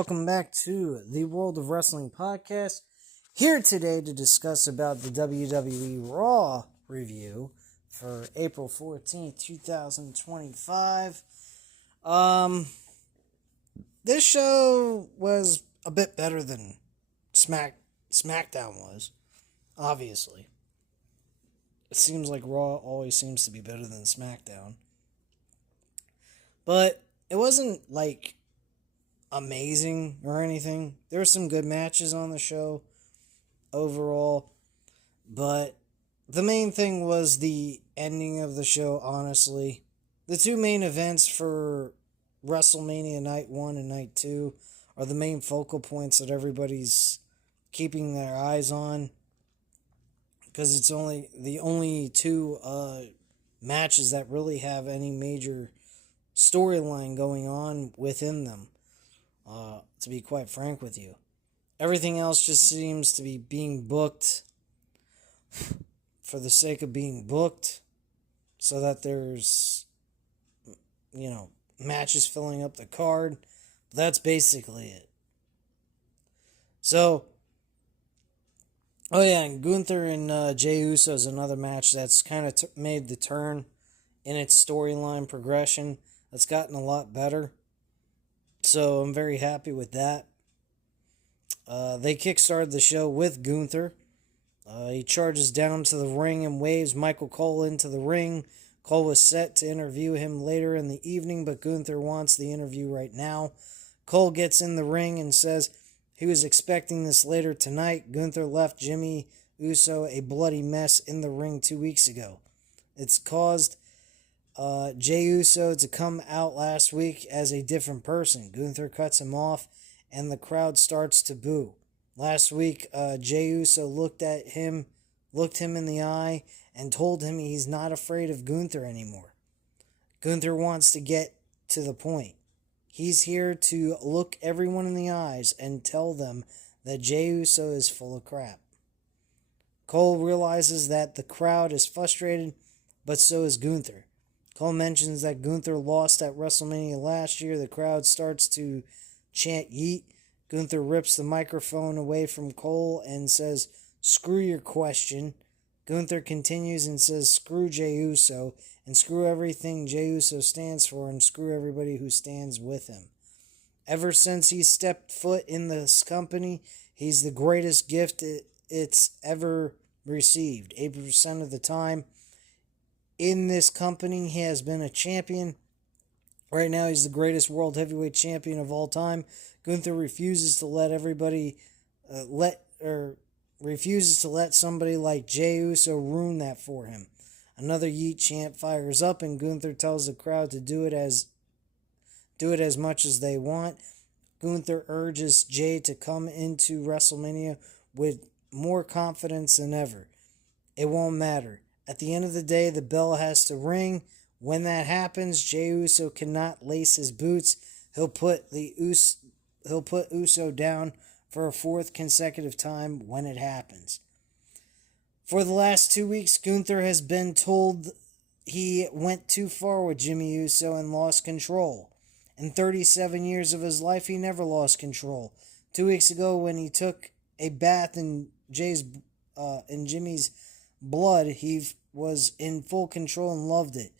Welcome back to the World of Wrestling podcast. Here today to discuss about the WWE Raw review for April 14th, 2025. This show was a bit better than SmackDown was, obviously. It seems like Raw always seems to be better than SmackDown. But it wasn't like amazing or anything. There were some good matches on the show overall, but the main thing was the ending of the show, honestly. The two main events for WrestleMania Night 1 and Night 2 are the main focal points that everybody's keeping their eyes on, because it's the only two matches that really have any major storyline going on within them. To be quite frank with you, everything else just seems to be being booked for the sake of being booked, so that there's, matches filling up the card. That's basically it. So, and Gunther and Jey Uso is another match that's kind of made the turn in its storyline progression. That's gotten a lot better. So I'm very happy with that. They kickstarted the show with Gunther. He charges down to the ring and waves Michael Cole into the ring. Cole was set to interview him later in the evening, but Gunther wants the interview right now. Cole gets in the ring and says he was expecting this later tonight. Gunther left Jimmy Uso a bloody mess in the ring 2 weeks ago. It's caused Jey Uso to come out last week as a different person. Gunther cuts him off, and the crowd starts to boo. Last week, Jey Uso looked him in the eye and told him he's not afraid of Gunther anymore. Gunther wants to get to the point. He's here to look everyone in the eyes and tell them that Jey Uso is full of crap. Cole realizes that the crowd is frustrated, but so is Gunther. Cole mentions that Gunther lost at WrestleMania last year. The crowd starts to chant yeet. Gunther rips the microphone away from Cole and says, "Screw your question." Gunther continues and says, "Screw Jey Uso, and screw everything Jey Uso stands for, and screw everybody who stands with him. Ever since he stepped foot in this company, he's the greatest gift it's ever received. 80% of the time in this company, he has been a champion. Right now, he's the greatest world heavyweight champion of all time." Gunther refuses to let somebody like Jey Uso ruin that for him. Another yeet chant fires up, and Gunther tells the crowd to do it as much as they want. Gunther urges Jey to come into WrestleMania with more confidence than ever. It won't matter. At the end of the day, the bell has to ring. When that happens, Jey Uso cannot lace his boots. He'll put Uso down for a fourth consecutive time when it happens. For the last 2 weeks, Gunther has been told he went too far with Jimmy Uso and lost control. In 37 years of his life, he never lost control. 2 weeks ago, when he took a bath in Jimmy's blood, he was in full control and loved it.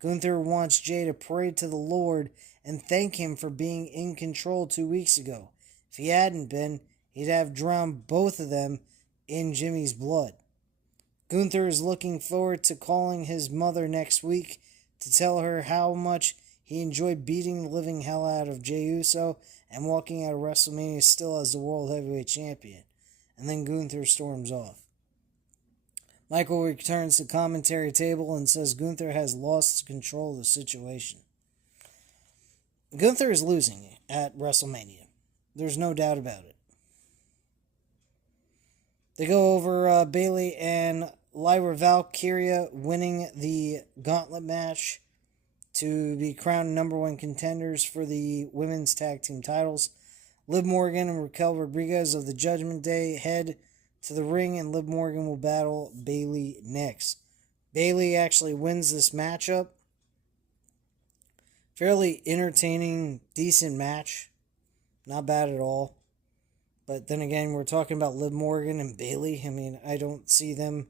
Gunther wants Jey to pray to the Lord and thank him for being in control 2 weeks ago. If he hadn't been, he'd have drowned both of them in Jimmy's blood. Gunther is looking forward to calling his mother next week to tell her how much he enjoyed beating the living hell out of Jey Uso and walking out of WrestleMania still as the World Heavyweight Champion. And then Gunther storms off. Michael returns to the commentary table and says Gunther has lost control of the situation. Gunther is losing at WrestleMania. There's no doubt about it. They go over Bayley and Lyra Valkyria winning the gauntlet match to be crowned number one contenders for the women's tag team titles. Liv Morgan and Raquel Rodriguez of the Judgment Day head to the ring, and Liv Morgan will battle Bayley next. Bayley actually wins this matchup. Fairly entertaining, decent match. Not bad at all. But then again, we're talking about Liv Morgan and Bayley. I mean, I don't see them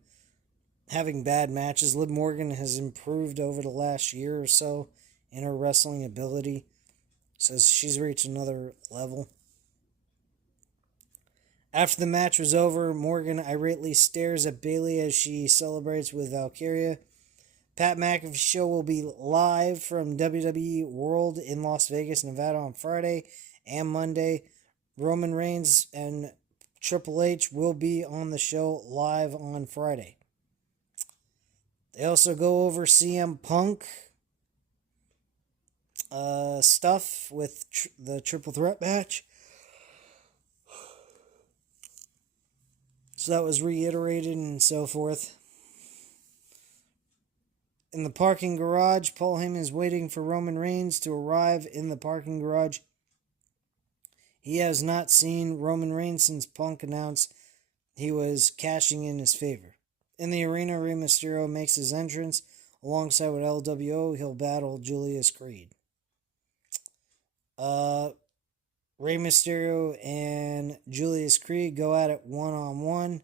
having bad matches. Liv Morgan has improved over the last year or so in her wrestling ability. So she's reached another level. After the match was over, Morgan irately stares at Bayley as she celebrates with Valkyria. Pat McAfee show will be live from WWE World in Las Vegas, Nevada on Friday and Monday. Roman Reigns and Triple H will be on the show live on Friday. They also go over CM Punk stuff with the Triple Threat match. So that was reiterated and so forth. In the parking garage, Paul Heyman is waiting for Roman Reigns to arrive in the parking garage. He has not seen Roman Reigns since Punk announced he was cashing in his favor. In the arena, Rey Mysterio makes his entrance. Alongside with LWO, he'll battle Julius Creed. Rey Mysterio and Julius Creed go at it one-on-one.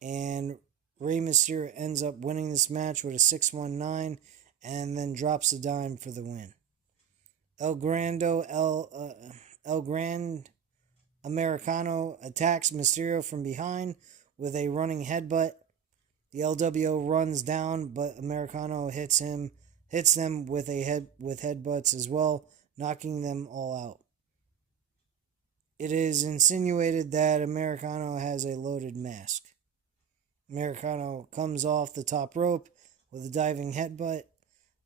And Rey Mysterio ends up winning this match with a 619 and then drops a dime for the win. El Grand Americano attacks Mysterio from behind with a running headbutt. The LWO runs down, but Americano hits them with headbutts as well, knocking them all out. It is insinuated that Americano has a loaded mask. Americano comes off the top rope with a diving headbutt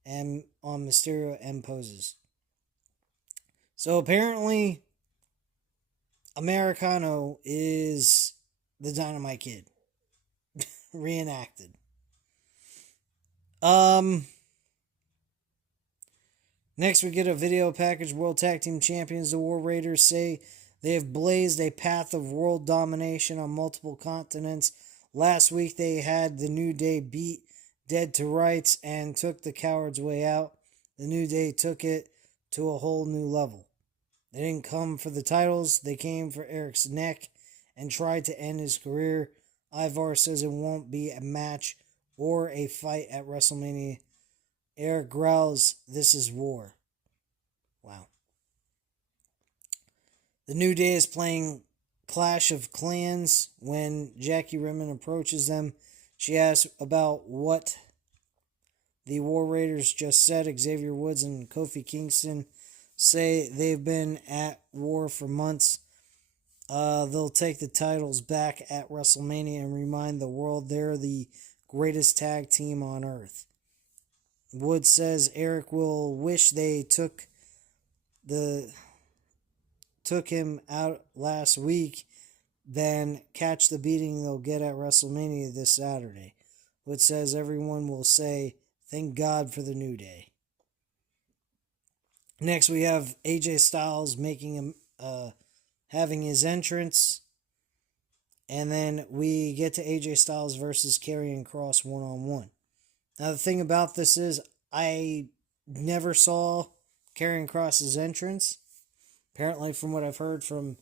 and on Mysterio and poses. So apparently, Americano is the Dynamite Kid. Reenacted. Next we get a video package. World Tag Team Champions, the War Raiders, say they have blazed a path of world domination on multiple continents. Last week they had the New Day beat Dead to Rights and took the Coward's Way out. The New Day took it to a whole new level. They didn't come for the titles, they came for Eric's neck and tried to end his career. Ivar says it won't be a match or a fight at WrestleMania. Eric growls, "This is war." Wow. The New Day is playing Clash of Clans when Jackie Redmond approaches them. She asks about what the War Raiders just said. Xavier Woods and Kofi Kingston say they've been at war for months. They'll take the titles back at WrestleMania and remind the world they're the greatest tag team on earth. Woods says Eric will wish they took him out last week, then catch the beating they'll get at WrestleMania this Saturday. Woods says everyone will say, "Thank God for the New Day." Next, we have AJ Styles having his entrance. And then we get to AJ Styles versus Karrion Kross one-on-one. Now, the thing about this is, I never saw Karrion Kross's entrance. Apparently, from what I've heard from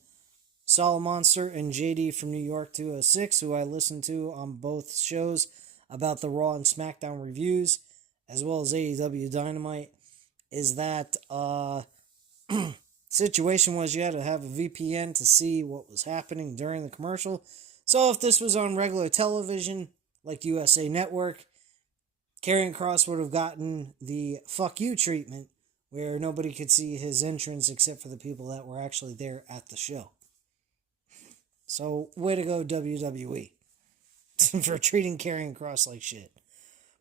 Solomonster and JD from New York 206, who I listen to on both shows about the Raw and SmackDown reviews, as well as AEW Dynamite, is that situation was you had to have a VPN to see what was happening during the commercial. So if this was on regular television, like USA Network, Karrion Kross would have gotten the fuck you treatment, where nobody could see his entrance except for the people that were actually there at the show. So, way to go, WWE, for treating Karrion Kross like shit.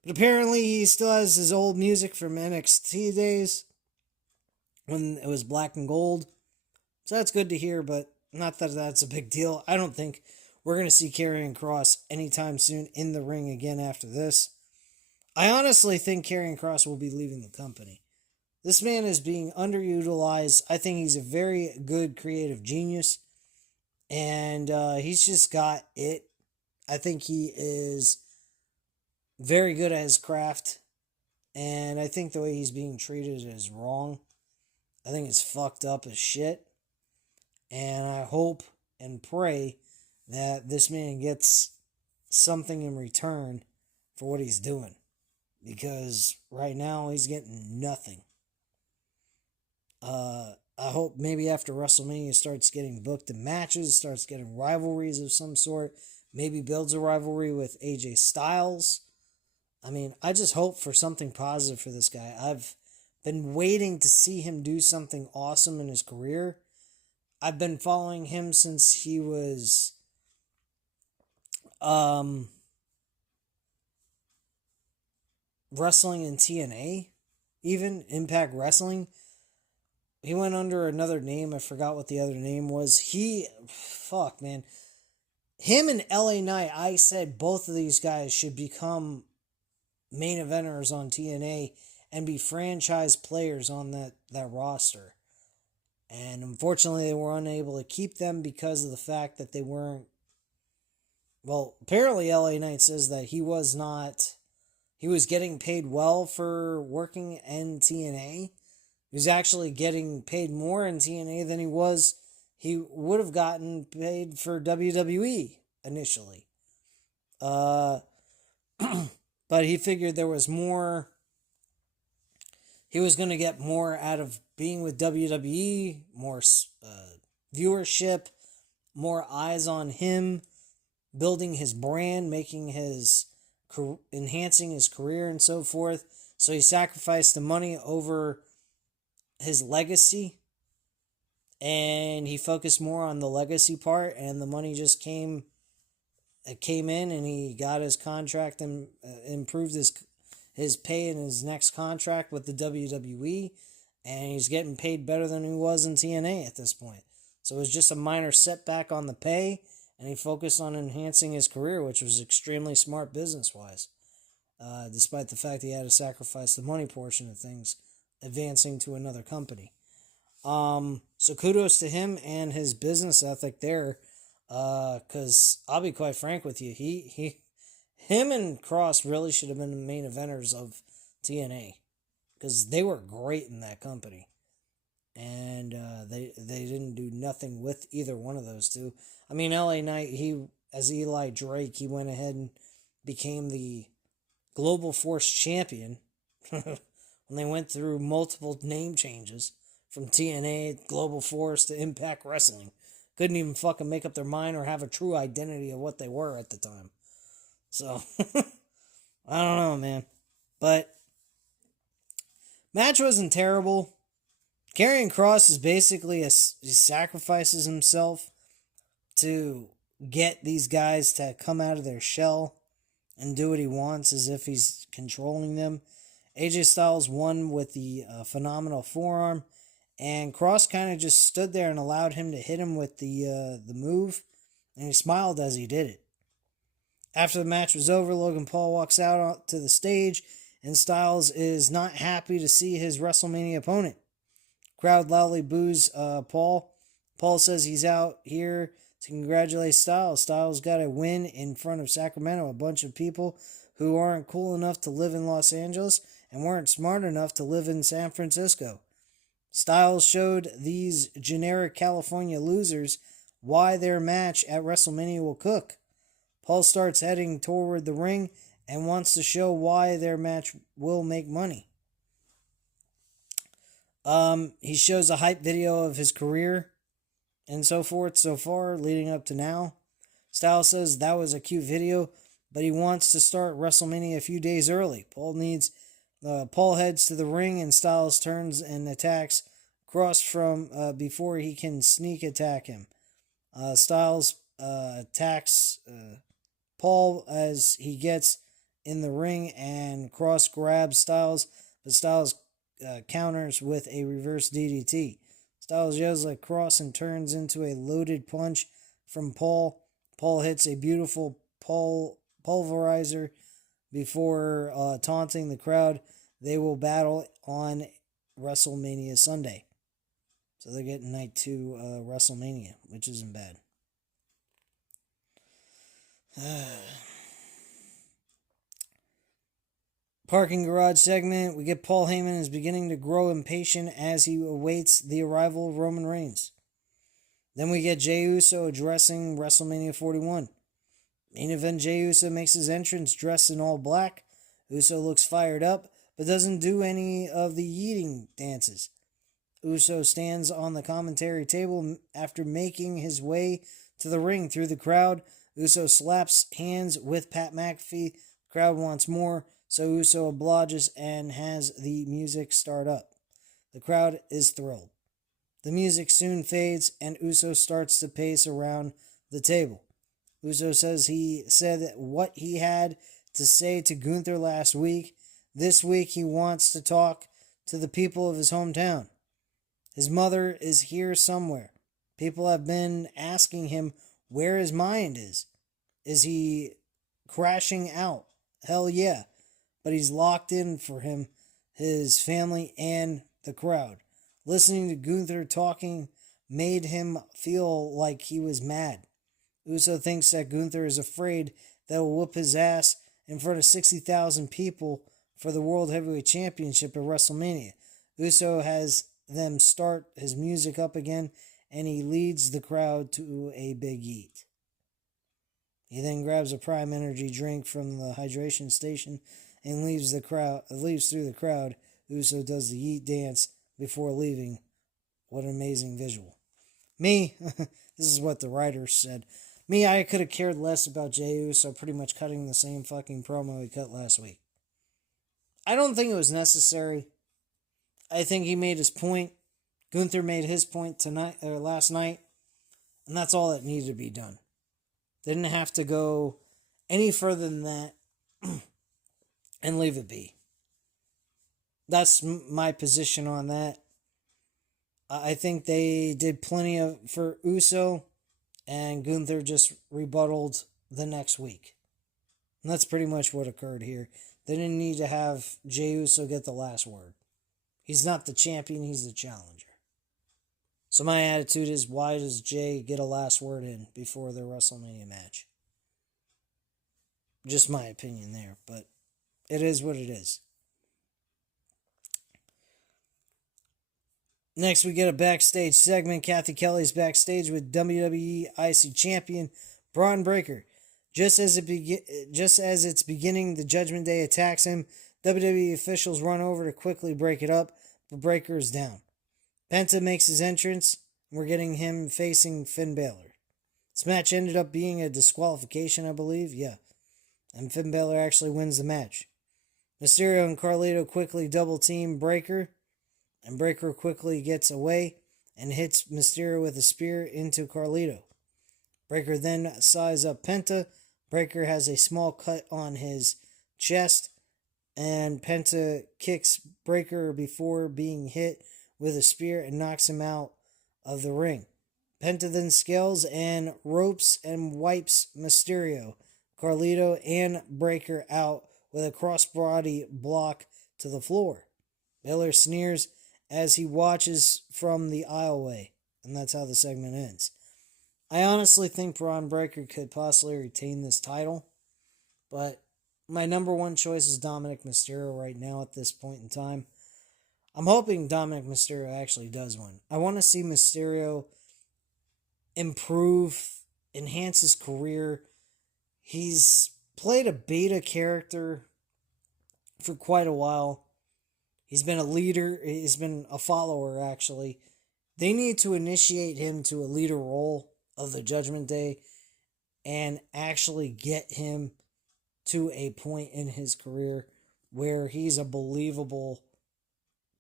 But apparently he still has his old music from NXT days, when it was black and gold. So that's good to hear, but not that that's a big deal. I don't think we're going to see Karrion Kross anytime soon in the ring again after this. I honestly think Karrion Kross will be leaving the company. This man is being underutilized. I think he's a very good creative genius, and he's just got it. I think he is very good at his craft, and I think the way he's being treated is wrong. I think it's fucked up as shit. And I hope and pray that this man gets something in return for what he's doing. Because right now he's getting nothing. I hope maybe after WrestleMania he starts getting booked in matches, starts getting rivalries of some sort, maybe builds a rivalry with AJ Styles. I mean, I just hope for something positive for this guy. I've been waiting to see him do something awesome in his career. I've been following him since he was wrestling in TNA, even Impact Wrestling. He went under another name. I forgot what the other name was. Fuck, man. Him and LA Knight, I said both of these guys should become main eventers on TNA and be franchise players on that roster. And unfortunately, they were unable to keep them because of the fact that they weren't. Well, apparently, LA Knight says that he was getting paid well for working in TNA. He was actually getting paid more in TNA than he would have gotten paid for WWE initially. But he figured there was more. He was going to get more out of being with WWE, more viewership, more eyes on him, building his brand, enhancing his career and so forth. So he sacrificed the money over his legacy, and he focused more on the legacy part, and the money just came in, and he got his contract and improved his pay in his next contract with the WWE, and he's getting paid better than he was in TNA at this point. So it was just a minor setback on the pay, and he focused on enhancing his career, which was extremely smart business-wise, despite the fact he had to sacrifice the money portion of things, advancing to another company. So kudos to him and his business ethic there, because I'll be quite frank with you, him and Cross really should have been the main eventers of TNA, because they were great in that company, and they didn't do nothing with either one of those two. I mean, LA Knight, as Eli Drake, he went ahead and became the Global Force champion. When they went through multiple name changes from TNA, Global Force to Impact Wrestling. Couldn't even fucking make up their mind or have a true identity of what they were at the time. So, I don't know, man. But, match wasn't terrible. Karrion Kross is basically, he sacrifices himself to get these guys to come out of their shell and do what he wants as if he's controlling them. AJ Styles won with the phenomenal forearm, and Kross kind of just stood there and allowed him to hit him with the move, and he smiled as he did it. After the match was over, Logan Paul walks out to the stage, and Styles is not happy to see his WrestleMania opponent. Crowd loudly boos Paul. Paul says he's out here to congratulate Styles. Styles got a win in front of Sacramento, a bunch of people who aren't cool enough to live in Los Angeles and weren't smart enough to live in San Francisco. Styles showed these generic California losers why their match at WrestleMania will cook. Paul starts heading toward the ring and wants to show why their match will make money. He shows a hype video of his career and so forth so far, leading up to now. Styles says that was a cute video, but he wants to start WrestleMania a few days early. Paul heads to the ring, and Styles turns and attacks Kross from before he can sneak attack him. Styles attacks Paul as he gets in the ring, and Kross grabs Styles, but Styles counters with a reverse DDT. Styles yells at Kross and turns into a loaded punch from Paul. Paul hits a beautiful pulverizer before taunting the crowd. They will battle on WrestleMania Sunday. So they're getting night 2 WrestleMania, which isn't bad. Parking garage segment. We get Paul Heyman is beginning to grow impatient as he awaits the arrival of Roman Reigns. Then we get Jey Uso addressing WrestleMania 41. Main event, Jey Uso makes his entrance dressed in all black. Uso looks fired up, but doesn't do any of the yeeting dances. Uso stands on the commentary table after making his way to the ring through the crowd. Uso slaps hands with Pat McAfee. The crowd wants more, so Uso obliges and has the music start up. The crowd is thrilled. The music soon fades, and Uso starts to pace around the table. Uso says he said what he had to say to Gunther last week. This week he wants to talk to the people of his hometown. His mother is here somewhere. People have been asking him where his mind is. Is he crashing out? Hell yeah. But he's locked in for him, his family, and the crowd. Listening to Gunther talking made him feel like he was mad. Uso thinks that Gunther is afraid that he'll whoop his ass in front of 60,000 people for the World Heavyweight Championship at WrestleMania. Uso has them start his music up again, and he leads the crowd to a big eat. He then grabs a Prime Energy drink from the hydration station and leaves through the crowd. Uso does the yeet dance before leaving. What an amazing visual. Me, this is what the writers said. Me, I could have cared less about Jey Uso pretty much cutting the same fucking promo he cut last week. I don't think it was necessary. I think he made his point. Gunther made his point last night, and that's all that needed to be done. They didn't have to go any further than that and leave it be. That's my position on that. I think they did plenty for Uso, and Gunther just rebutted the next week. And that's pretty much what occurred here. They didn't need to have Jey Uso get the last word. He's not the champion, he's the challenger. So my attitude is, why does Jey get a last word in before the WrestleMania match? Just my opinion there, but it is what it is. Next, we get a backstage segment. Kathy Kelly's backstage with WWE IC Champion Bron Breakker. Just as it's beginning, the Judgment Day attacks him. WWE officials run over to quickly break it up, but Breakker is down. Penta makes his entrance, and we're getting him facing Finn Balor. This match ended up being a disqualification, I believe. Yeah. And Finn Balor actually wins the match. Mysterio and Carlito quickly double team Breakker, and Breakker quickly gets away and hits Mysterio with a spear into Carlito. Breakker then sizes up Penta. Breakker has a small cut on his chest, and Penta kicks Breakker before being hit with a spear and knocks him out of the ring. Penta then scales and ropes and wipes Mysterio, Carlito, and Breakker out with a crossbody block to the floor. Balor sneers as he watches from the aisleway, and that's how the segment ends. I honestly think Bron Breakker could possibly retain this title, but my number one choice is Dominic Mysterio right now at this point in time. I'm hoping Dominic Mysterio actually does win. I want to see Mysterio improve, enhance his career. He's played a beta character for quite a while. He's been a leader. He's been a follower, actually. They need to initiate him to a leader role of the Judgment Day and actually get him to a point in his career where he's a believable,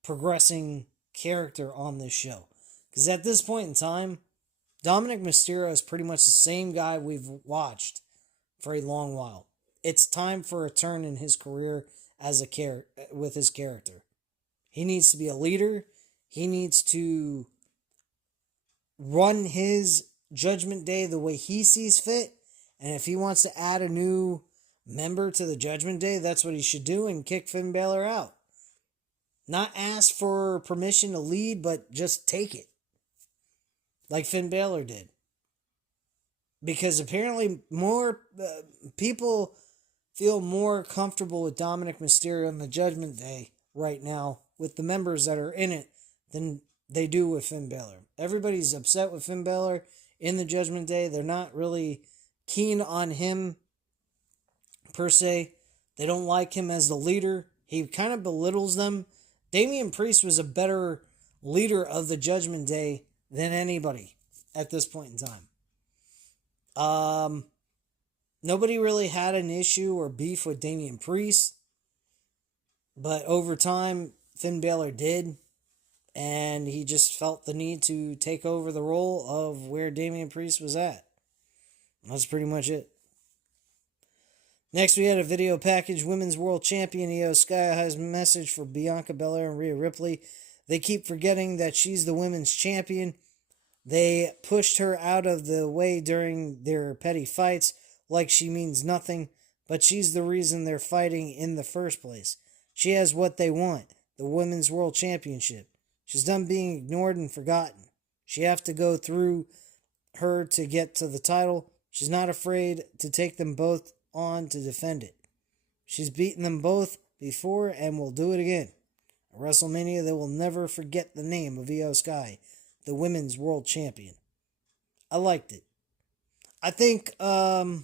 progressing character on this show. Because at this point in time, Dominic Mysterio is pretty much the same guy we've watched for a long while. It's time for a turn in his career as with his character. He needs to be a leader. He needs to run his Judgment Day the way he sees fit. And if he wants to add a new member to the Judgment Day, that's what he should do and kick Finn Balor out. Not ask for permission to lead, but just take it. Like Finn Balor did. Because apparently more people feel more comfortable with Dominic Mysterio in the Judgment Day right now with the members that are in it than they do with Finn Balor. Everybody's upset with Finn Balor in the Judgment Day. They're not really keen on him per se. They don't like him as the leader. He kind of belittles them. Damian Priest was a better leader of the Judgment Day than anybody at this point in time. Nobody really had an issue or beef with Damian Priest, but over time, Finn Balor did, and he just felt the need to take over the role of where Damian Priest was at. That's pretty much it. Next, we had a video package. Women's World Champion Io Sky has a message for Bianca Belair and Rhea Ripley. They keep forgetting that she's the women's champion. They pushed her out of the way during their petty fights like she means nothing, but she's the reason they're fighting in the first place. She has what they want, the Women's World Championship. She's done being ignored and forgotten. She have to go through her to get to the title. She's not afraid to take them both on to defend it. She's beaten them both before and will do it again. At WrestleMania, they will never forget the name of Io Sky, the Women's World Champion. I liked it. I think Io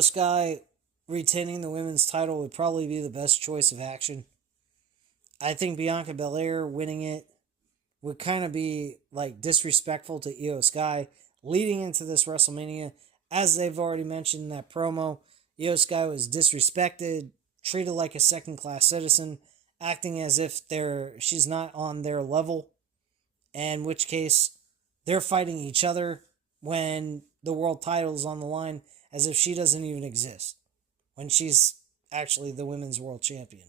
Sky retaining the women's title would probably be the best choice of action. I think Bianca Belair winning it would kind of be like disrespectful to Io Sky leading into this WrestleMania. As they've already mentioned in that promo, Io Sky was disrespected, treated like a second-class citizen, acting as if she's not on their level, in which case they're fighting each other when the world title is on the line, as if she doesn't even exist, when she's actually the women's world champion.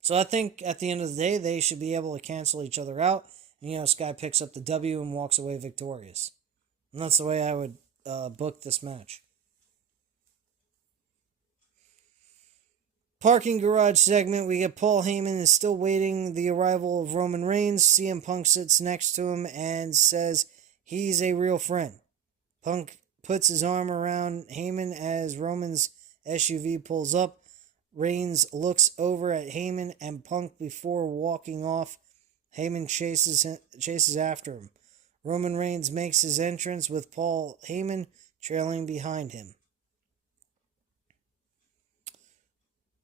So I think at the end of the day, they should be able to cancel each other out, and Io Sky picks up the W and walks away victorious. And that's the way I would book this match. Parking garage segment, we get Paul Heyman is still waiting the arrival of Roman Reigns. CM Punk sits next to him and says he's a real friend. Punk puts his arm around Heyman as Roman's SUV pulls up. Reigns looks over at Heyman and Punk before walking off. Heyman chases after him. Roman Reigns makes his entrance with Paul Heyman trailing behind him.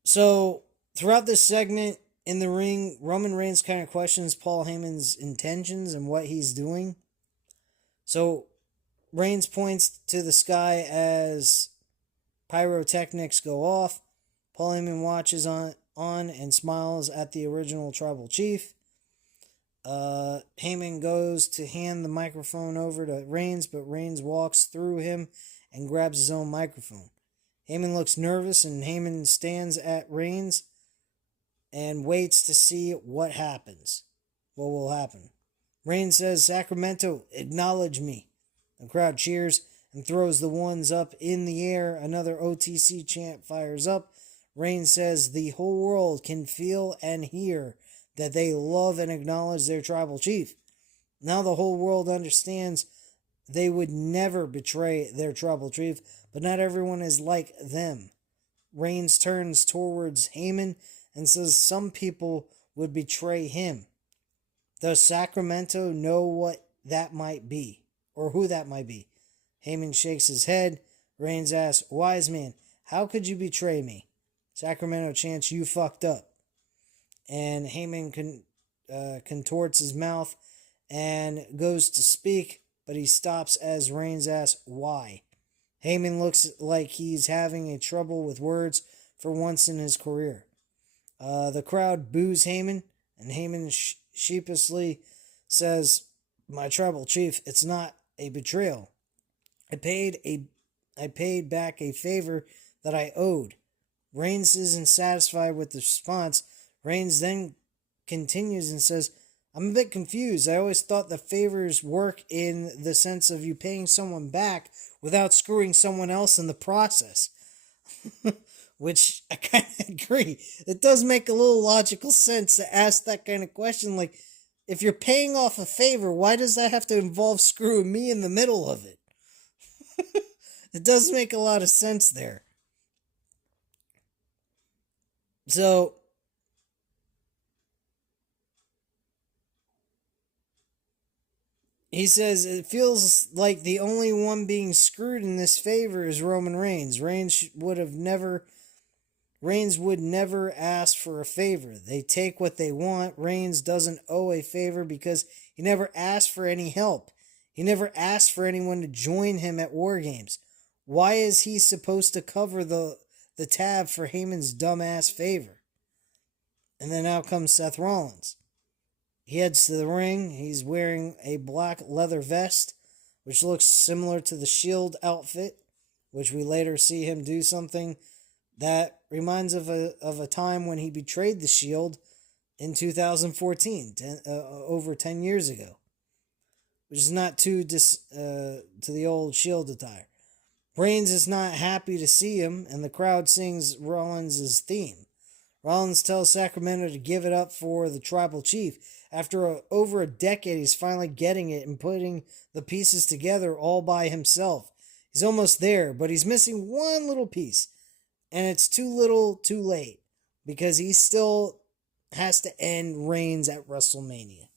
So, throughout this segment in the ring, Roman Reigns kind of questions Paul Heyman's intentions and what he's doing. So, Reigns points to the sky as pyrotechnics go off. Paul Heyman watches on and smiles at the original tribal chief. Heyman goes to hand the microphone over to Reigns, but Reigns walks through him and grabs his own microphone. Heyman looks nervous, and Heyman stands at Reigns and waits to see what happens. What will happen? Reigns says, "Sacramento, acknowledge me." The crowd cheers and throws the ones up in the air. Another OTC chant fires up. Reigns says the whole world can feel and hear that they love and acknowledge their tribal chief. Now the whole world understands they would never betray their tribal chief, but not everyone is like them. Reigns turns towards Heyman and says some people would betray him. Does Sacramento know what that might be, or who that might be? Heyman shakes his head. Reigns asks, "Wise man, how could you betray me?" Sacramento chants, "You fucked up." And Heyman contorts his mouth and goes to speak, but he stops as Reigns asks, "Why?" Heyman looks like he's having a trouble with words for once in his career. The crowd boos Heyman, and Heyman sheepishly says, "My tribal chief, it's not a betrayal. I paid back a favor that I owed." Reigns isn't satisfied with the response. Reigns then continues and says, "I'm a bit confused. I always thought that favors work in the sense of you paying someone back without screwing someone else in the process." Which I kind of agree. It does make a little logical sense to ask that kind of question. Like, if you're paying off a favor, why does that have to involve screwing me in the middle of it? It does make a lot of sense there. So, He says it feels like the only one being screwed in this favor is Roman Reigns. Reigns would never ask for a favor. They take what they want. Reigns doesn't owe a favor because he never asked for any help. He never asked for anyone to join him at War Games. Why is he supposed to cover the tab for Heyman's dumbass favor? And then out comes Seth Rollins. He heads to the ring. He's wearing a black leather vest, which looks similar to the Shield outfit, which we later see him do something that reminds of a time when he betrayed the Shield in 2014, over 10 years ago, which is not too to the old Shield attire. Reigns is not happy to see him, and the crowd sings Rollins' theme. Rollins tells Sacramento to give it up for the Tribal Chief. After over a decade, he's finally getting it and putting the pieces together all by himself. He's almost there, but he's missing one little piece. And it's too little, too late, because he still has to end Reigns at WrestleMania.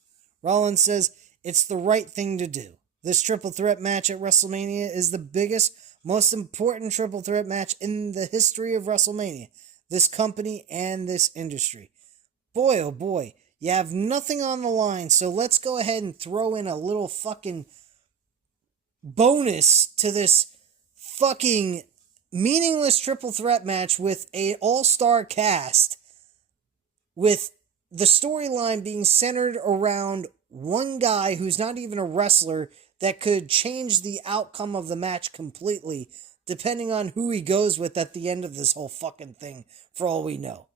Rollins says it's the right thing to do. This triple threat match at WrestleMania is the biggest, most important triple threat match in the history of WrestleMania, this company and this industry. Boy, oh boy, you have nothing on the line, so let's go ahead and throw in a little fucking bonus to this fucking meaningless triple threat match with an all-star cast, with the storyline being centered around one guy who's not even a wrestler that could change the outcome of the match completely, depending on who he goes with at the end of this whole fucking thing, for all we know.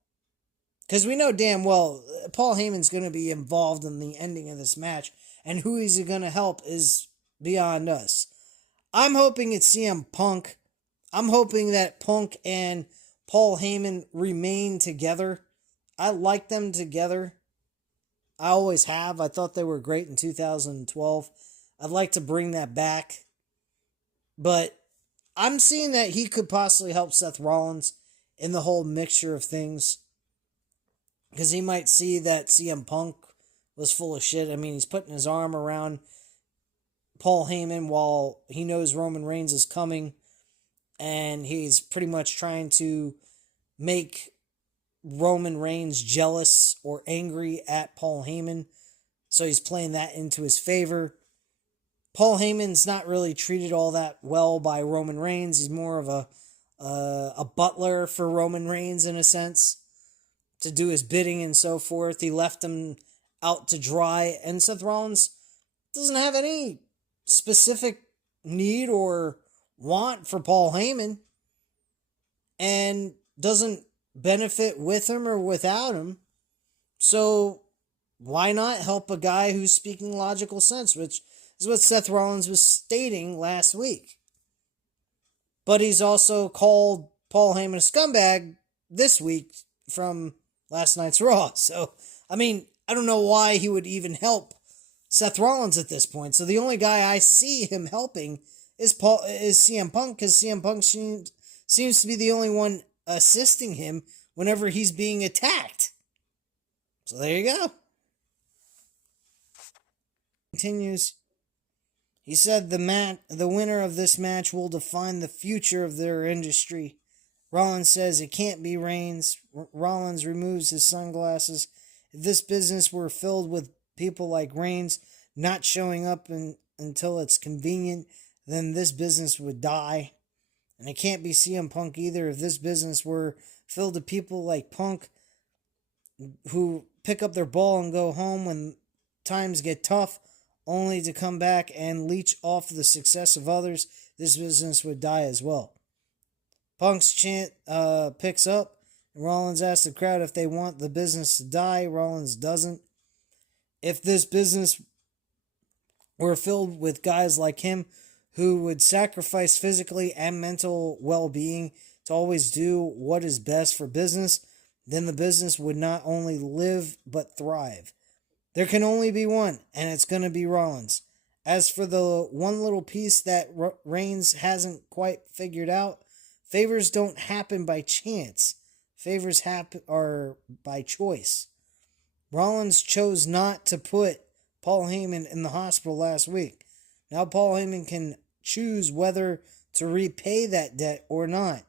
Because we know damn well Paul Heyman's going to be involved in the ending of this match, and who he's going to help is beyond us. I'm hoping it's CM Punk. I'm hoping that Punk and Paul Heyman remain together. I like them together. I always have. I thought they were great in 2012. I'd like to bring that back. But I'm seeing that he could possibly help Seth Rollins in the whole mixture of things. Because he might see that CM Punk was full of shit. I mean, he's putting his arm around Paul Heyman while he knows Roman Reigns is coming. And he's pretty much trying to make Roman Reigns jealous or angry at Paul Heyman. So he's playing that into his favor. Paul Heyman's not really treated all that well by Roman Reigns. He's more of a butler for Roman Reigns in a sense, to do his bidding and so forth. He left him out to dry. And Seth Rollins doesn't have any specific need or want for Paul Heyman, and doesn't benefit with him or without him. So why not help a guy who's speaking logical sense, which is what Seth Rollins was stating last week. But he's also called Paul Heyman a scumbag this week from last night's Raw. So, I mean, I don't know why he would even help Seth Rollins at this point. So the only guy I see him helping is CM Punk, because CM Punk seems to be the only one assisting him whenever he's being attacked. So there you go. Continues. He said the winner of this match will define the future of their industry. Rollins says it can't be Reigns. Rollins removes his sunglasses. If this business were filled with people like Reigns not showing up until it's convenient, then this business would die. And it can't be CM Punk either. If this business were filled with people like Punk who pick up their ball and go home when times get tough, only to come back and leech off the success of others, this business would die as well. Punk's chant picks up, and Rollins asks the crowd if they want the business to die. Rollins doesn't. If this business were filled with guys like him who would sacrifice physically and mental well-being to always do what is best for business, then the business would not only live but thrive. There can only be one, and it's going to be Rollins. As for the one little piece that Reigns hasn't quite figured out, favors don't happen by chance. Favors are by choice. Rollins chose not to put Paul Heyman in the hospital last week. Now Paul Heyman can choose whether to repay that debt or not.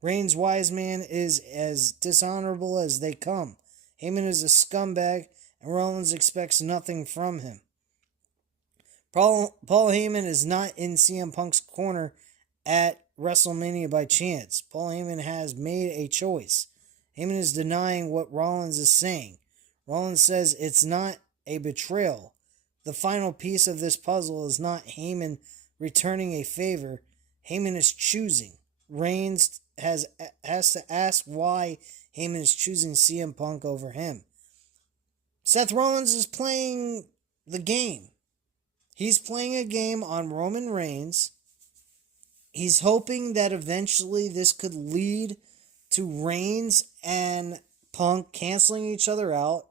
Reigns' wise man is as dishonorable as they come. Heyman is a scumbag, and Rollins expects nothing from him. Paul Heyman is not in CM Punk's corner at WrestleMania by chance. Paul Heyman has made a choice. Heyman is denying what Rollins is saying. Rollins says it's not a betrayal. The final piece of this puzzle is not Heyman returning a favor. Heyman is choosing. Reigns has to ask why Heyman is choosing CM Punk over him. Seth Rollins is playing the game. He's playing a game on Roman Reigns. He's hoping that eventually this could lead to Reigns and Punk canceling each other out,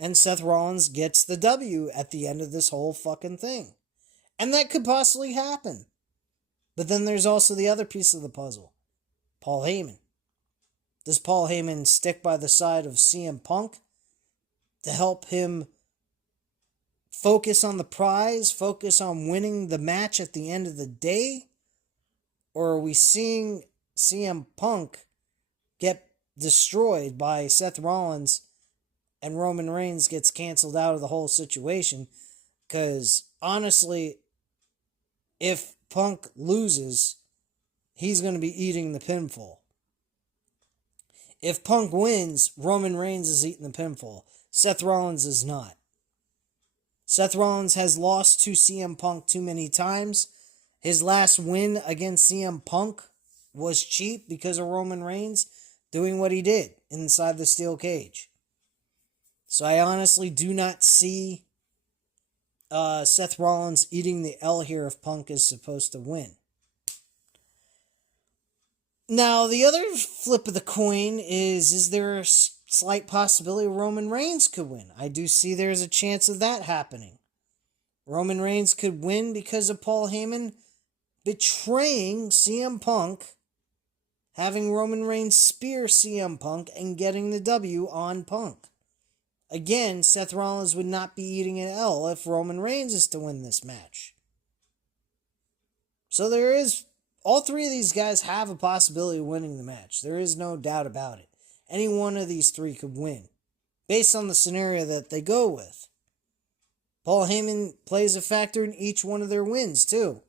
and Seth Rollins gets the W at the end of this whole fucking thing. And that could possibly happen. But then there's also the other piece of the puzzle. Paul Heyman. Does Paul Heyman stick by the side of CM Punk to help him focus on the prize, focus on winning the match at the end of the day? Or are we seeing CM Punk get destroyed by Seth Rollins and Roman Reigns gets canceled out of the whole situation? Because honestly, if Punk loses, he's going to be eating the pinfall. If Punk wins, Roman Reigns is eating the pinfall. Seth Rollins is not. Seth Rollins has lost to CM Punk too many times. His last win against CM Punk was cheap because of Roman Reigns doing what he did inside the steel cage. So I honestly do not see Seth Rollins eating the L here if Punk is supposed to win. Now, the other flip of the coin is there a slight possibility Roman Reigns could win? I do see there's a chance of that happening. Roman Reigns could win because of Paul Heyman betraying CM Punk, having Roman Reigns spear CM Punk, and getting the W on Punk. Again, Seth Rollins would not be eating an L if Roman Reigns is to win this match. So all three of these guys have a possibility of winning the match. There is no doubt about it. Any one of these three could win, based on the scenario that they go with. Paul Heyman plays a factor in each one of their wins, too.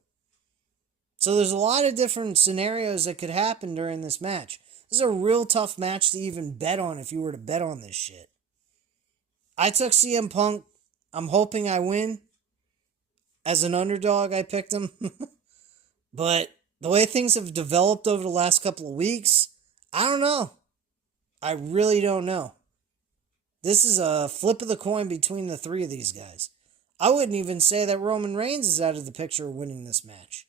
So there's a lot of different scenarios that could happen during this match. This is a real tough match to even bet on if you were to bet on this shit. I took CM Punk. I'm hoping I win. As an underdog, I picked him. But the way things have developed over the last couple of weeks, I don't know. I really don't know. This is a flip of the coin between the three of these guys. I wouldn't even say that Roman Reigns is out of the picture of winning this match.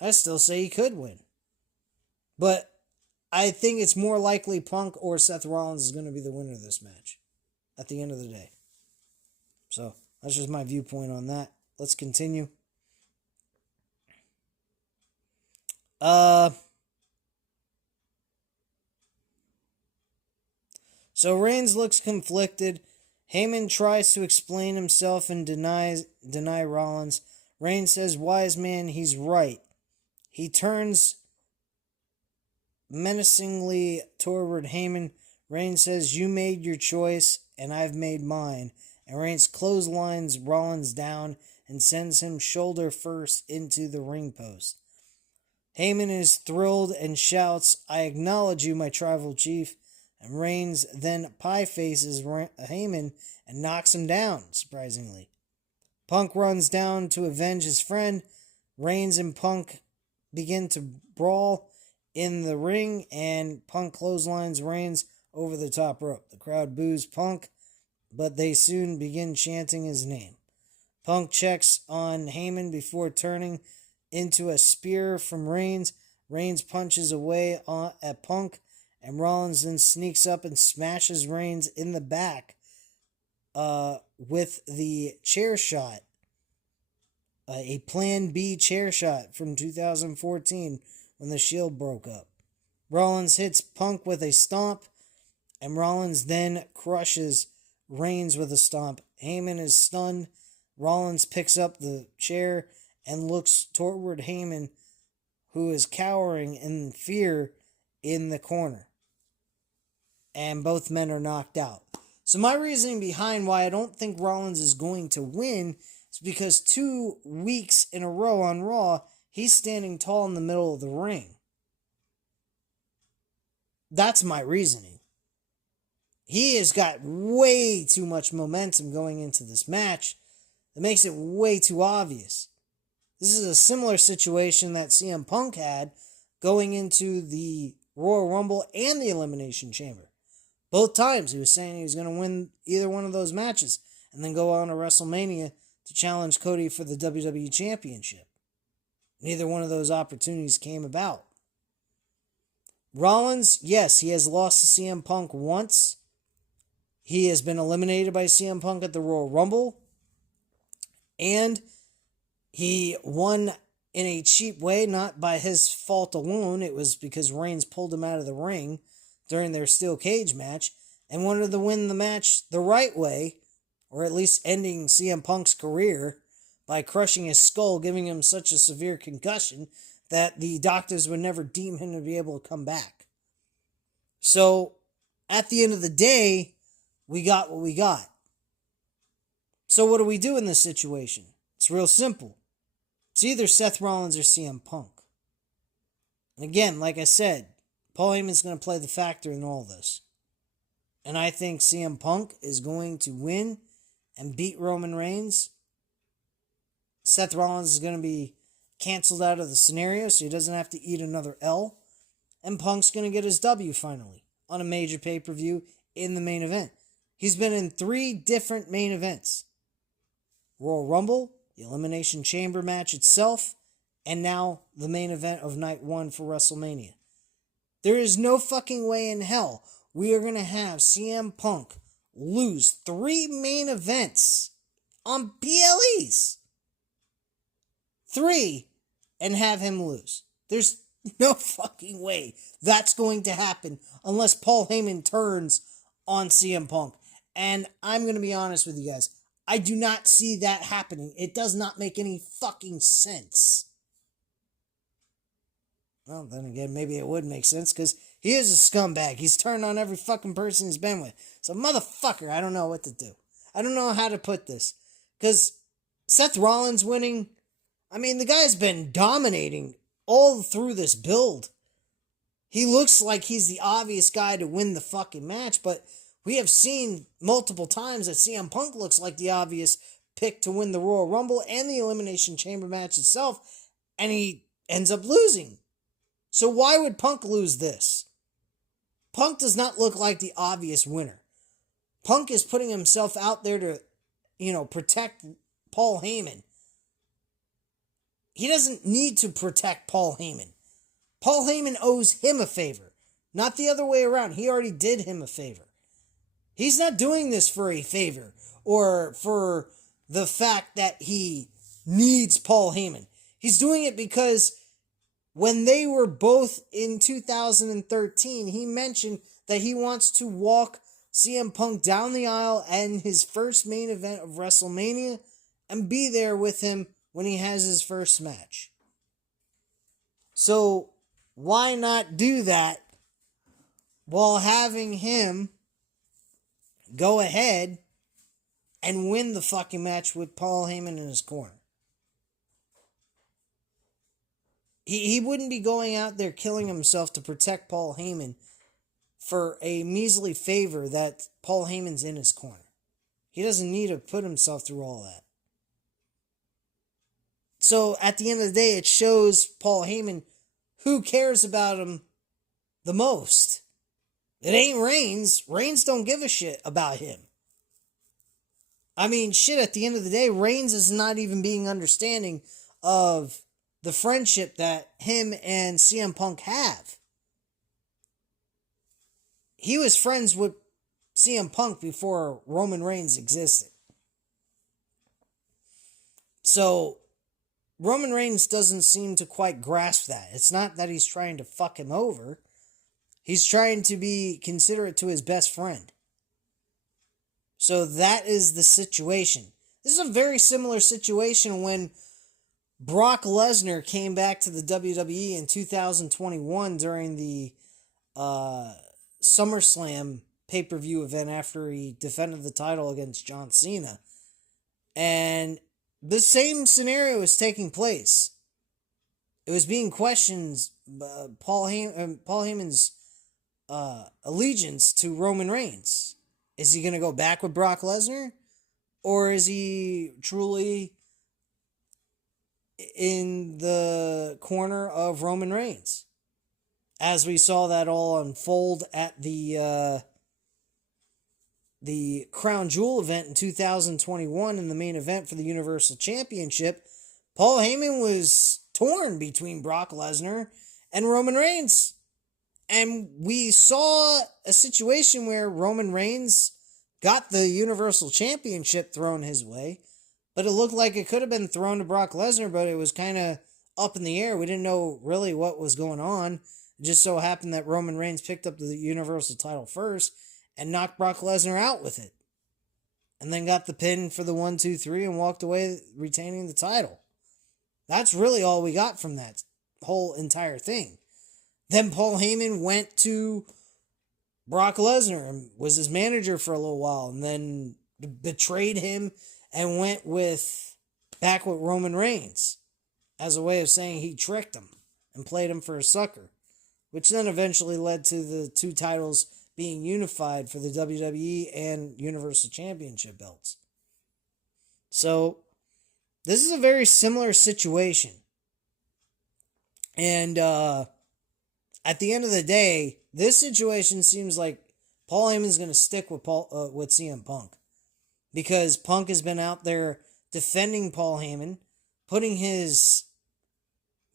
I still say he could win. But I think it's more likely Punk or Seth Rollins is going to be the winner of this match at the end of the day. So that's just my viewpoint on that. Let's continue. So Reigns looks conflicted. Heyman tries to explain himself and deny Rollins. Reigns says, wise man, he's right. He turns menacingly toward Heyman. Reigns says, you made your choice and I've made mine. And Reigns clotheslines Rollins down and sends him shoulder first into the ring post. Heyman is thrilled and shouts, I acknowledge you, my tribal chief. And Reigns then pie faces Heyman and knocks him down, surprisingly. Punk runs down to avenge his friend. Reigns and Punk begin to brawl in the ring, and Punk clotheslines Reigns over the top rope. The crowd boos Punk, but they soon begin chanting his name. Punk checks on Heyman before turning into a spear from Reigns. Reigns punches away at Punk, and Rollins then sneaks up and smashes Reigns in the back with the chair shot. A Plan B chair shot from 2014 when the Shield broke up. Rollins hits Punk with a stomp, and Rollins then crushes Reigns with a stomp. Heyman is stunned Rollins picks up the chair and looks toward Heyman, who is cowering in fear in the corner. And both men are knocked out. So my reasoning behind why I don't think Rollins is going to win is because 2 weeks in a row on Raw, he's standing tall in the middle of the ring. That's my reasoning. He has got way too much momentum going into this match. That makes it way too obvious. This is a similar situation that CM Punk had going into the Royal Rumble and the Elimination Chamber. Both times he was saying he was going to win either one of those matches and then go on to WrestleMania to challenge Cody for the WWE Championship. Neither one of those opportunities came about. Rollins, yes, he has lost to CM Punk once. He has been eliminated by CM Punk at the Royal Rumble. And he won in a cheap way, not by his fault alone. It was because Reigns pulled him out of the ring during their steel cage match and wanted to win the match the right way, or at least ending CM Punk's career by crushing his skull, giving him such a severe concussion that the doctors would never deem him to be able to come back. So, at the end of the day, we got what we got. So what do we do in this situation? It's real simple. It's either Seth Rollins or CM Punk. And again, like I said, Paul Heyman's going to play the factor in all this. And I think CM Punk is going to win and beat Roman Reigns. Seth Rollins is going to be canceled out of the scenario so he doesn't have to eat another L. And Punk's going to get his W finally on a major pay-per-view in the main event. He's been in 3 different main events. Royal Rumble, the Elimination Chamber match itself, and now the main event of night 1 for WrestleMania. There is no fucking way in hell we are going to have CM Punk lose 3 main events on PLEs. 3 and have him lose. There's no fucking way that's going to happen unless Paul Heyman turns on CM Punk. And I'm going to be honest with you guys. I do not see that happening. It does not make any fucking sense. Well, then again, maybe it would make sense because he is a scumbag. He's turned on every fucking person he's been with. So, motherfucker, I don't know what to do. I don't know how to put this. Because Seth Rollins winning, I mean, the guy's been dominating all through this build. He looks like he's the obvious guy to win the fucking match, but we have seen multiple times that CM Punk looks like the obvious pick to win the Royal Rumble and the Elimination Chamber match itself, and he ends up losing. So why would Punk lose this? Punk does not look like the obvious winner. Punk is putting himself out there to, protect Paul Heyman. He doesn't need to protect Paul Heyman. Paul Heyman owes him a favor, not the other way around. He already did him a favor. He's not doing this for a favor or for the fact that he needs Paul Heyman. He's doing it because when they were both in 2013, he mentioned that he wants to walk CM Punk down the aisle in his first main event of WrestleMania and be there with him when he has his first match. So why not do that while having him go ahead and win the fucking match with Paul Heyman in his corner? He wouldn't be going out there killing himself to protect Paul Heyman for a measly favor that Paul Heyman's in his corner. He doesn't need to put himself through all that. So at the end of the day, it shows Paul Heyman who cares about him the most. It ain't Reigns. Reigns don't give a shit about him. I mean, shit, at the end of the day, Reigns is not even being understanding of the friendship that him and CM Punk have. He was friends with CM Punk before Roman Reigns existed. So Roman Reigns doesn't seem to quite grasp that. It's not that he's trying to fuck him over. He's trying to be considerate to his best friend. So that is the situation. This is a very similar situation when Brock Lesnar came back to the WWE in 2021 during the SummerSlam pay-per-view event after he defended the title against John Cena. And the same scenario was taking place. It was being questioned, Paul Heyman's allegiance to Roman Reigns. Is he going to go back with Brock Lesnar? Or is he truly in the corner of Roman Reigns? As we saw that all unfold at the Crown Jewel event in 2021 in the main event for the Universal Championship, Paul Heyman was torn between Brock Lesnar and Roman Reigns. And we saw a situation where Roman Reigns got the Universal Championship thrown his way, but it looked like it could have been thrown to Brock Lesnar, but it was kind of up in the air. We didn't know really what was going on. It just so happened that Roman Reigns picked up the Universal title first and knocked Brock Lesnar out with it. And then got the pin for the 1, 2, 3 and walked away retaining the title. That's really all we got from that whole entire thing. Then Paul Heyman went to Brock Lesnar and was his manager for a little while, and then betrayed him and went back with Roman Reigns as a way of saying he tricked him and played him for a sucker, which then eventually led to the two titles being unified for the WWE and Universal Championship belts. So this is a very similar situation. And at the end of the day, this situation seems like Paul Heyman's going to stick with CM Punk, because Punk has been out there defending Paul Heyman, putting his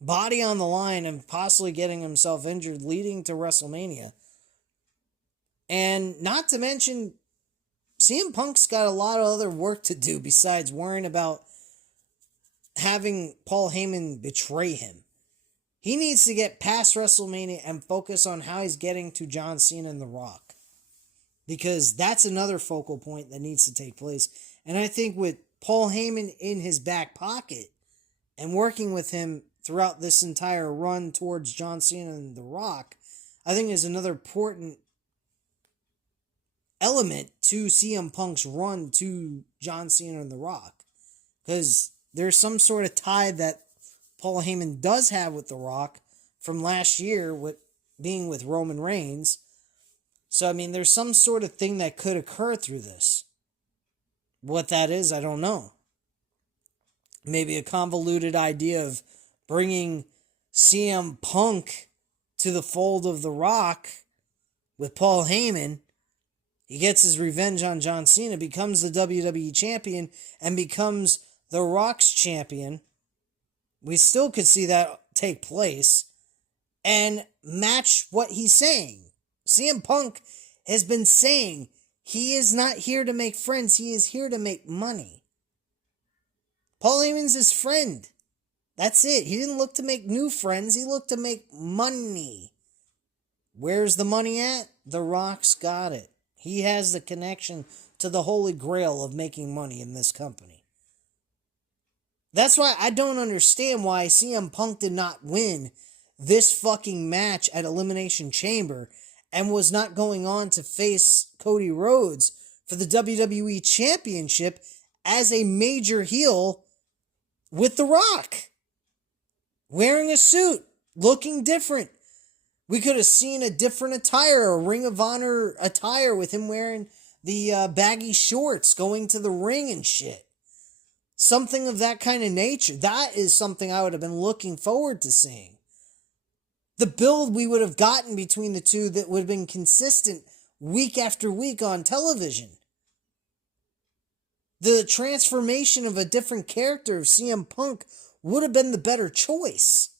body on the line and possibly getting himself injured, leading to WrestleMania. And not to mention, CM Punk's got a lot of other work to do besides worrying about having Paul Heyman betray him. He needs to get past WrestleMania and focus on how he's getting to John Cena and The Rock, because that's another focal point that needs to take place. And I think with Paul Heyman in his back pocket and working with him throughout this entire run towards John Cena and The Rock, I think is another important element to CM Punk's run to John Cena and The Rock. Because there's some sort of tie that Paul Heyman does have with The Rock from last year with being with Roman Reigns. So, I mean, there's some sort of thing that could occur through this. What that is, I don't know. Maybe a convoluted idea of bringing CM Punk to the fold of The Rock with Paul Heyman. He gets his revenge on John Cena, becomes the WWE champion, and becomes The Rock's champion. We still could see that take place and match what he's saying. CM Punk has been saying he is not here to make friends. He is here to make money. Paul Heyman's his friend. That's it. He didn't look to make new friends. He looked to make money. Where's the money at? The Rock's got it. He has the connection to the holy grail of making money in this company. That's why I don't understand why CM Punk did not win this fucking match at Elimination Chamber and was not going on to face Cody Rhodes for the WWE Championship as a major heel with The Rock. Wearing a suit, looking different. We could have seen a different attire, a Ring of Honor attire with him wearing the baggy shorts, going to the ring and shit. Something of that kind of nature. That is something I would have been looking forward to seeing. The build we would have gotten between the two that would have been consistent week after week on television. The transformation of a different character of CM Punk would have been the better choice.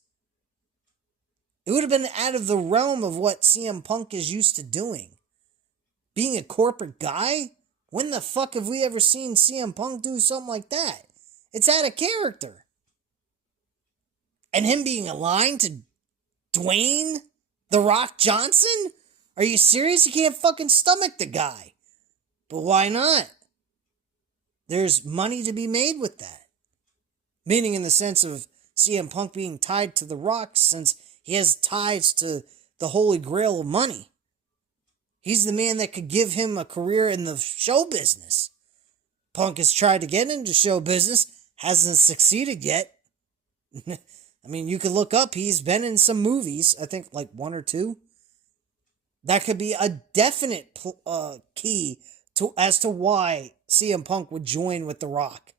It would have been out of the realm of what CM Punk is used to doing. Being a corporate guy? When the fuck have we ever seen CM Punk do something like that? It's out of character. And him being aligned to Dwayne The Rock Johnson? Are you serious? You can't fucking stomach the guy. But why not? there's money to be made with that. Meaning in the sense of CM Punk being tied to The Rock, since he has ties to the holy grail of money. He's the man that could give him a career in the show business. Punk has tried to get into show business, hasn't succeeded yet. I mean, you could look up, he's been in some movies, I think like 1 or 2. That could be a definite key as to why CM Punk would join with The Rock.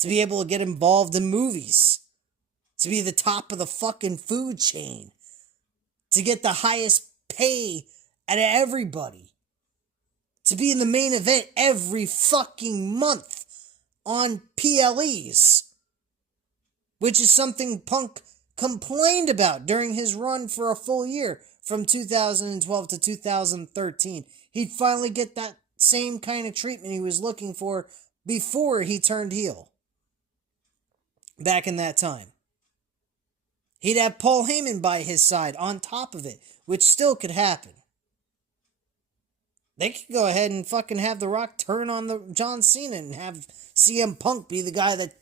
To be able to get involved in movies. To be the top of the fucking food chain. To get the highest pay out of everybody. To be in the main event every fucking month on PLEs. Which is something Punk complained about during his run for a full year from 2012 to 2013. He'd finally get that same kind of treatment he was looking for before he turned heel. Back in that time. He'd have Paul Heyman by his side on top of it, which still could happen. They could go ahead and fucking have The Rock turn on the John Cena and have CM Punk be the guy that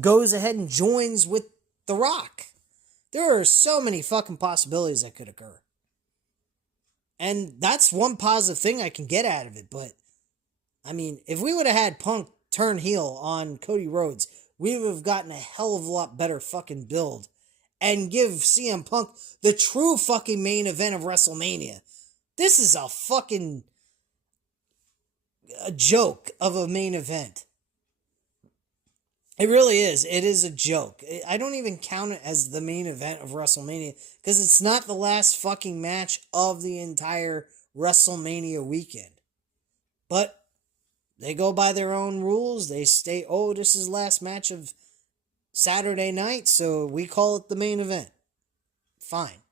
goes ahead and joins with The Rock. There are so many fucking possibilities that could occur. And that's one positive thing I can get out of it, but I mean, if we would have had Punk turn heel on Cody Rhodes, we would have gotten a hell of a lot better fucking build and give CM Punk the true fucking main event of WrestleMania. This is a fucking a joke of a main event. It really is. It is a joke. I don't even count it as the main event of WrestleMania because it's not the last fucking match of the entire WrestleMania weekend. But they go by their own rules. They state, oh, this is the last match of Saturday night, so we call it the main event. Fine.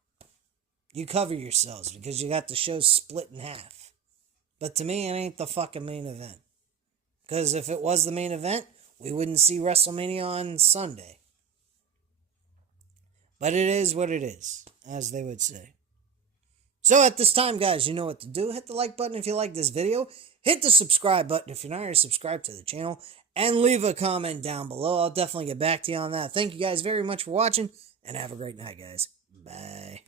You cover yourselves because you got the show split in half. But to me, it ain't the fucking main event. Because if it was the main event, we wouldn't see WrestleMania on Sunday. But it is what it is, as they would say. So at this time, guys, you know what to do. Hit the like button if you like this video. Hit the subscribe button if you're not already subscribed to the channel. And leave a comment down below. I'll definitely get back to you on that. Thank you guys very much for watching. And have a great night, guys. Bye.